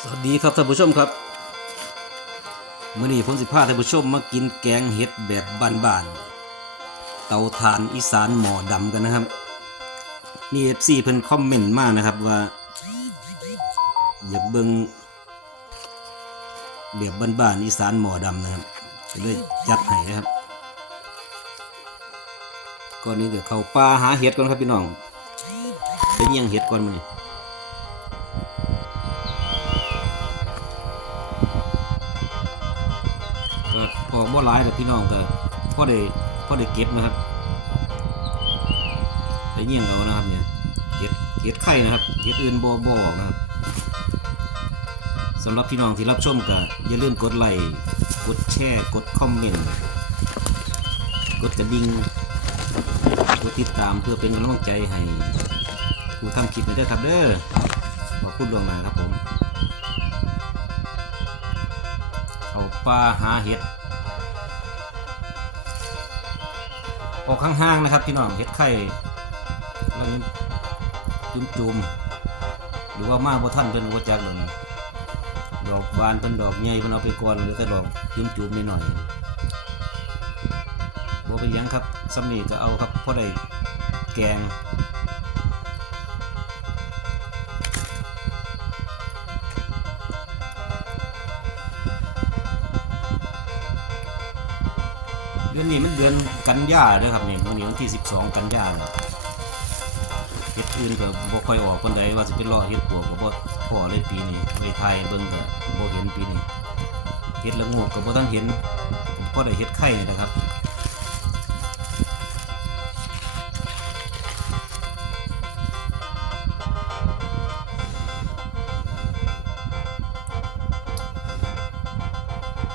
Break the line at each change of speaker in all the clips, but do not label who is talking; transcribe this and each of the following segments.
สวัสดีครับท่านผู้ชมครับมื้อนี้ผมสิพาท่านผู้ชมมากินแกงเห็ดแบบบ้านๆเตาถ่านอีสานหมอดำกันนะครับ มี FC เพิ่นคอมเมนต์มานะครับว่า อย่าเบิงแบบบ้านๆอีสานหมอดำนะครับเลยจัดให้นะครับก่อนนี้เดี๋ยวเข้าป่าหาเห็ดก่อนครับพี่น้องไปเยี่ยงเห็ดก่อนมื้อนี้ก็ พอบ่หลายแต่พี่น้องก็พอได้พอได้เก็บนะครับไปเยี่ยงเอานะครับเนี่ยเห็ดเห็ดไข่นะครับเห็ดอื่นบ่บ่ออกนะครับสำหรับพี่น้องที่รับชมก็อย่าลืมกดไลค์กดแชร์กดคอมเมนต์กดกระดิ่งกดติดตามเพื่อเป็นกำลังใจให้ผู้ทำคลิปนี้ด้วยครับเด้อขอบคุณล่วงหน้าครับผม เอาปลาหาเห็ด ออกข้างๆนะครับพี่น้องเห็ดไข่แล้วจุ่มๆหรือว่ามาบ่ท่านเป็นวัจักเลยดอกบานเป็นดอกใหญ่เพิ่นเอาไปก่อนหรือแต่ดอกจุ่มๆนิดหน่อยบ่เป็นยังครับสำนีก็เอาครับพอได้แกง เดือนนี้มันเดือนกันยาเด้อครับนี่วันนี้วันที่ 12 กันยาแล้วเฮ็ดอื่นก็บ่ค่อยออกคนใดว่าสิเป็นรอเฮ็ดปวกก็บ่พอเลยปีนี้ไว้ไทยเบิ่งก็บ่เห็นปีนี้เฮ็ดละโงกก็บ่ทันเห็นพอได้เฮ็ดไข่นี่นะครับ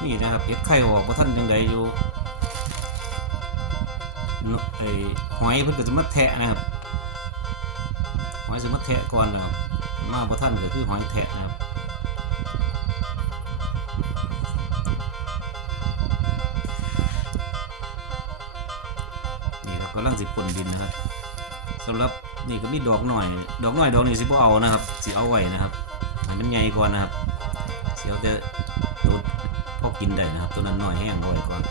นี่นะครับเฮ็ดไข่ออกบ่ทันจังใดอยู่ ไอ้หอยเพิ่นก็จะมาแทะนะครับหอยจะมาแทะก่อนนะครับมาบ่ทันก็คือหอยแทะนะครับนี่ครับกำลังสิปนดินนะครับสำหรับนี่ก็มีดอกหน่อย ดอกหน่อยดอกนี้สิบ่เอานะครับสิเอาไว้นะครับให้มันใหญ่ก่อนนะครับสิเอาแต่ตัวพอกินได้นะครับ ตัวนั้นหน่อยแห้งเอาไว้ก่อน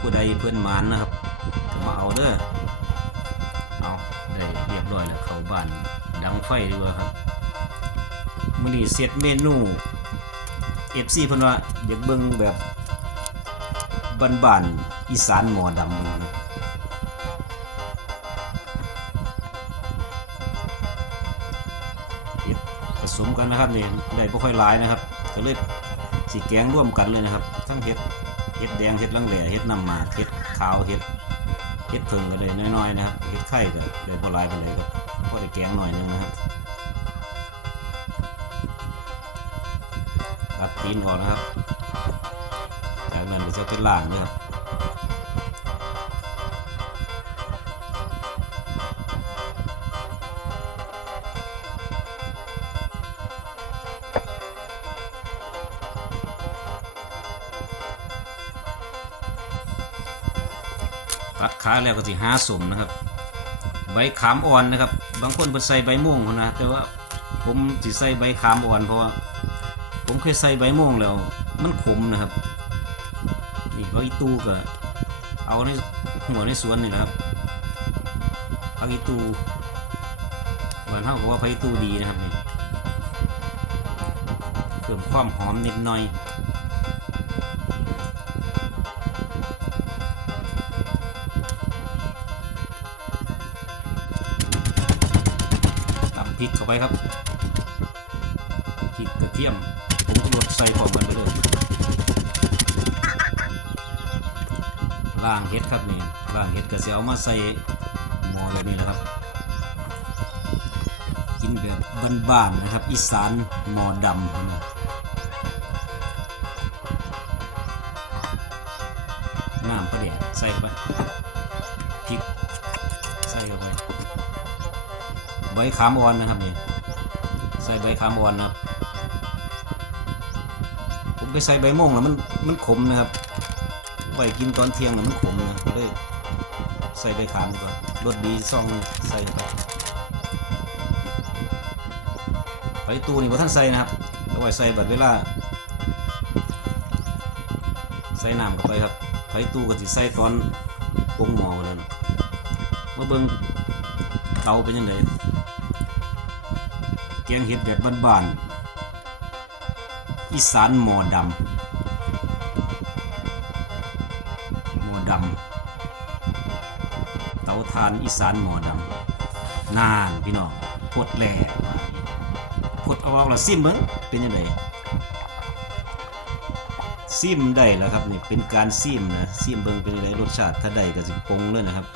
ผู้ผู้ใดเพื่อนหมานนะครับก็มาเอาเด้อเอาได้เรียบร้อยแล้วเข้าบ้านดังไฟดีกว่าครับมื้อนี้เซตเมนู FC เพิ่นว่าอยากเบิ่งแบบบ้านๆอีสานหมอดำมื้อนะเฮ็ดผสมกันนะครับนี่ได้บ่ค่อยหลายนะครับก็เลยสิแกงร่วมกันเลยนะครับ ทั้งเฮ็ด เห็ดแดงเห็ดลังเหล่เห็ดน้ำหมากเห็ดขาวเห็ดเห็ดเพิ่งก็ได้น้อยๆนะครับเห็ดไข่ก็ได้พอหลายปานใดก็พอได้แกงหน่อยหนึงนะครับตัดตีนออกนะครับจากนั้นก็จะเป็นล่างนะครับ ตัดขาแล้วก็สิหาสมนะครับ ใบขามอ่อนนะครับ บางคนเพิ่นใส่ใบม่วงนะแต่ว่าผมสิใส่ใบขามอ่อนเพราะว่าผมเคยใส่ใบม่วงแล้ว มันขมนะครับนี่พักอีตูก็เอาในหัวในสวนนี่นะครับพักอีตูบ้านเฮาก็ว่าพักอีตูดีนะครับนี่เพิ่มความหอมนิดหน่อย ตำพริกเข้าไปครับพริกกระเทียมผมก็รสใส่พร้อมกันไปเลยล่างเห็ดครับนี่ล่างเห็ดก็จะเอามาใส่หม้อแบบนี้แหละครับกินแบบบ้านๆนะครับ อีสานหม้อดำนะน้ำประเดี๋ยวใส่ไป บขามอ่อนนะครับนี่ใส่ใบขามอ่อนนะครับผมไปใส่ใบม่วงแล้วมันมันขมนะครับไว้กินตอนเที่ยงแล้วมันขมนะก็เลยใส่ใบขามดีกว่ารสดีซองใส่ไปไปตูนี่บ่ท่านใส่นะครับเอาไว้ใส่บัดเวลาใส่น้ำเข้าไปครับไปตูก็สิใส่ตอนปรุงหม้อนั่นมาเบิ่งเตาเป็นยังไง แกงเห็ดแบบบ้านๆอีสานหมอดำหมอดำเตาถ่านอีสานหมอดำนานพี่น้องพดแหล่พดเอาออกล้วซิมเบิงเป็นยังไงซิมได้แล้วครับนี่เป็นการซิมนะซิมเบิงเป็นไรรสชาติถ้าได้ก็สิปรุงเลยนะครับ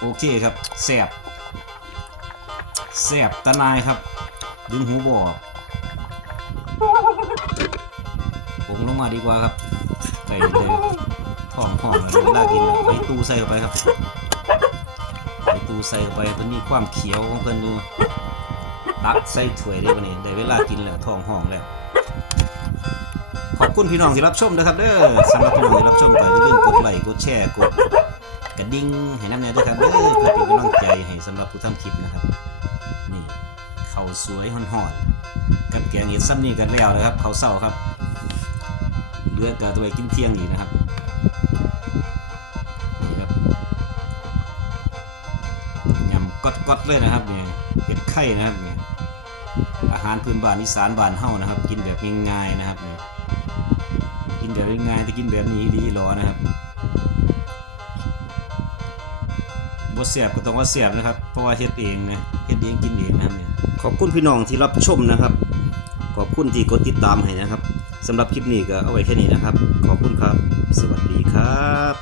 โอเคครับแซ่บ แซ่บตะนายครับ ดึงหูบออกปรุงลงมาดีกว่าครับไก่เลยท้องห้องแล้วเวลากินแล้วไปตู้ใส่เข้าไปครับไปตู้ใส่เข้าไปเพิ่นมีความเขียวของเพิ่นอยู่ตักใส่ถ้วยได้ปะนี่ได้เวลากินแล้วท้องห้องแล้วขอบคุณพี่น้องที่รับชมนะครับเด้อสำหรับพี่น้องที่รับชมก็อย่าลืมกดไลค์กดแชร์กดกระดิ่งให้น้ำแน่ด้วยครับเด้อเพื่อเป็นกำลังใจให้สำหรับผู้ทำคลิปนะครับาวสวยหอนๆกับแกงเห็ดซ้ำนี่กันแล้วนะครับข้าวเศร้าครับเลือกะตัวไว้กินเที่ยงอีกนะครับนี่ครับยำก๊อดๆเลยนะครับเนี่ยเห็ดไข่นะครับเนี่ยอาหารพื้นบ้านอีสานบ้านเฮานะครับ กินแบบง่ายๆนะครับเนี่ยกินแบบง่ายๆแต่กินแบบนี้ดีหรอนะครับ บ่เสียบก็ต้องว่าเสียบนะครับ เพราะว่าเฮ็ดเองนะเฮ็ดเองกินเองนะครับเนี่ยขอบคุณพี่น้องที่รับชมนะครับ ขอบคุณที่กดติดตามให้นะครับสำหรับคลิปนี้ก็เอาไว้แค่นี้นะครับ ขอบคุณครับ สวัสดีครับ